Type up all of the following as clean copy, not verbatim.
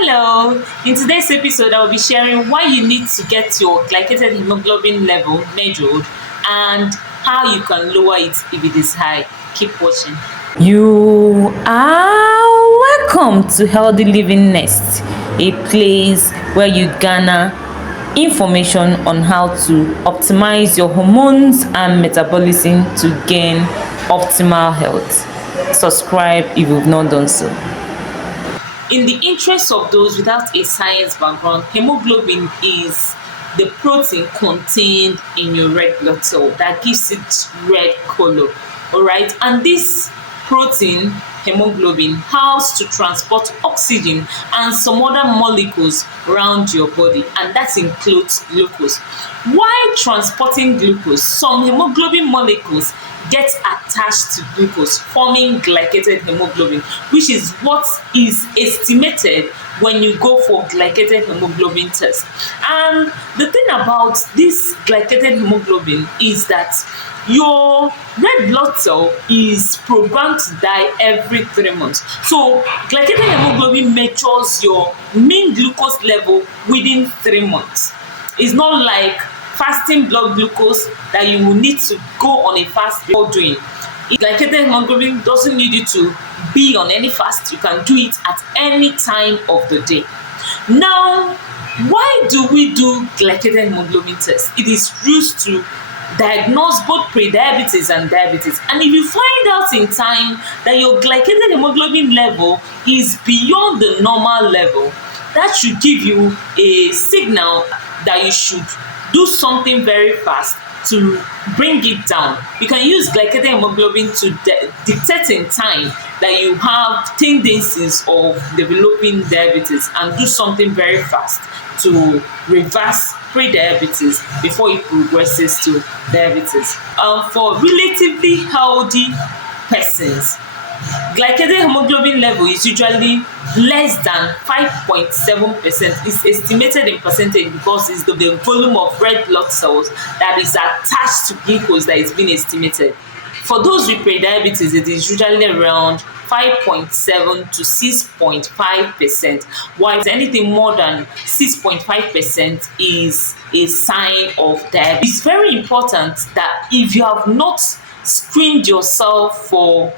Hello! In today's episode, I will be sharing why you need to get your glycated hemoglobin level measured and how you can lower it if it is high. Keep watching. You are welcome to Healthy Living Nest, a place where you garner information on how to optimize your hormones and metabolism to gain optimal health. Subscribe if you've not done so. In the interest of those without a science background, hemoglobin is the protein contained in your red blood cell that gives it red color. Alright, and this protein, hemoglobin, helps to transport oxygen and some other molecules around your body, and that includes glucose. While transporting glucose, some hemoglobin molecules get attached to glucose, forming glycated hemoglobin, which is what is estimated when you go for glycated hemoglobin test. And the thing about this glycated hemoglobin is that your red blood cell is programmed to die every 3 months. So glycated hemoglobin measures your mean glucose level within 3 months. It's not like fasting blood glucose that you will need to go on a fast before doing. Glycated hemoglobin doesn't need you to be on any fast. You can do it at any time of the day. Now, why do we do glycated hemoglobin test? It is used to diagnose both prediabetes and diabetes. And if you find out in time that your glycated hemoglobin level is beyond the normal level, that should give you a signal that you should do something very fast to bring it down. You can use glycated hemoglobin to detect in time that you have tendencies of developing diabetes and do something very fast to reverse pre-diabetes before it progresses to diabetes. For relatively healthy persons, glycated hemoglobin level is usually less than 5.7%. It's estimated in percentage because it's the volume of red blood cells that is attached to glucose that is being estimated. For those with prediabetes, it is usually around 5.7 to 6.5%, while anything more than 6.5% is a sign of diabetes. It's very important that if you have not screened yourself for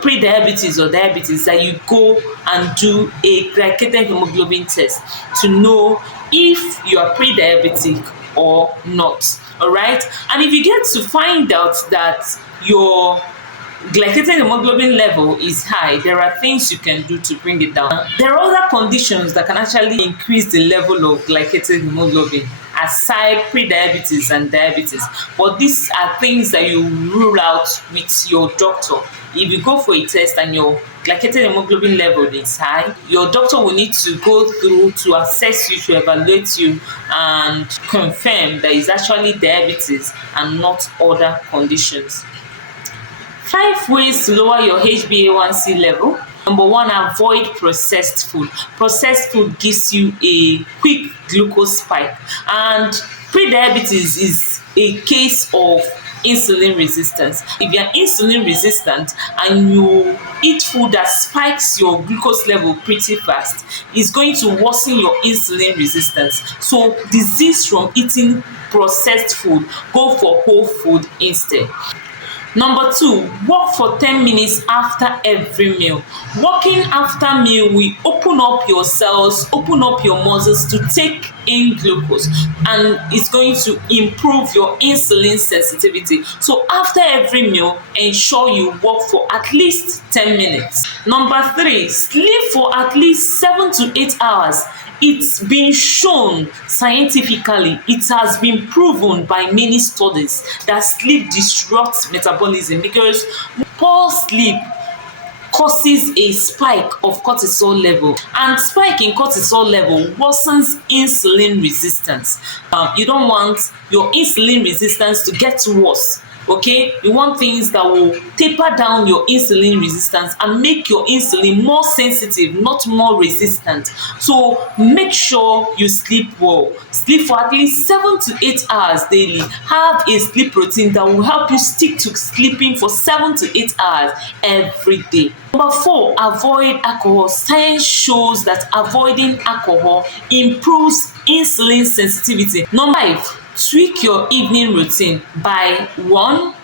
pre-diabetes or diabetes, that you go and do a glycated hemoglobin test to know if you are pre-diabetic or not. All right, and if you get to find out that your glycated hemoglobin level is high, there are things you can do to bring it down. There are other conditions that can actually increase the level of glycated hemoglobin aside pre-diabetes and diabetes, but these are things that you rule out with your doctor. If you go for a test and your glycated hemoglobin level is high, your doctor will need to go through to assess you, to evaluate you and confirm that it's actually diabetes and not other conditions. 5 ways to lower your HbA1c level. Number 1, avoid processed food. Processed food gives you a quick glucose spike, and pre-diabetes is a case of insulin resistance. If you are insulin resistant and you eat food that spikes your glucose level pretty fast, it's going to worsen your insulin resistance. So desist from eating processed food, go for whole food instead. Number 2, walk for 10 minutes after every meal. Walking after meal will open up your cells, open up your muscles to take in glucose, and it's going to improve your insulin sensitivity. So after every meal, ensure you walk for at least 10 minutes. Number 3, sleep for at least 7 to 8 hours. It's been shown scientifically, it has been proven by many studies that sleep disrupts metabolism, because poor sleep causes a spike of cortisol level, and spike in cortisol level worsens insulin resistance. You don't want your insulin resistance to get worse Okay, you want things that will taper down your insulin resistance and make your insulin more sensitive, not more resistant. So make sure you sleep well. Sleep for at least 7 to 8 hours daily. Have a sleep routine that will help you stick to sleeping for 7 to 8 hours every day. Number 4, avoid alcohol. Science shows that avoiding alcohol improves insulin sensitivity. Number 5, tweak your evening routine by 1,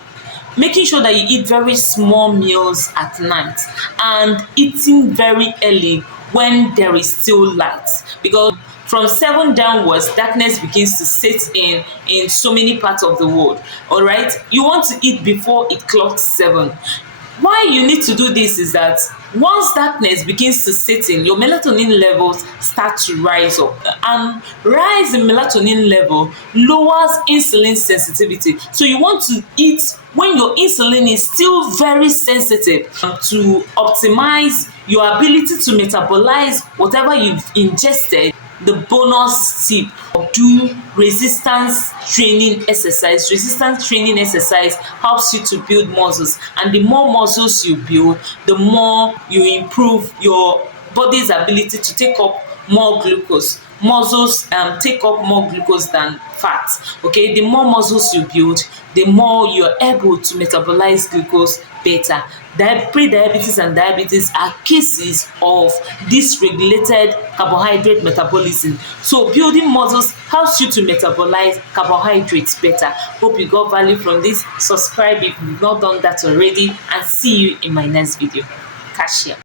making sure that you eat very small meals at night and eating very early when there is still light, because from 7 downwards darkness begins to set in so many parts of the world. All right, you want to eat before it clocks 7. Why you need to do this is that once darkness begins to set in, your melatonin levels start to rise up, and rise in melatonin level lowers insulin sensitivity. So you want to eat when your insulin is still very sensitive, to optimize your ability to metabolize whatever you've ingested. The bonus tip: do resistance training exercise helps you to build muscles, and the more muscles you build, the more you improve your body's ability to take up more glucose. Muscles take up more glucose than fat. Okay, the more muscles you build, the more you're able to metabolize glucose better. Pre-diabetes and diabetes are cases of dysregulated carbohydrate metabolism. So building muscles helps you to metabolize carbohydrates better. Hope you got value from this. Subscribe if you've not done that already, and see you in my next video. Cashier.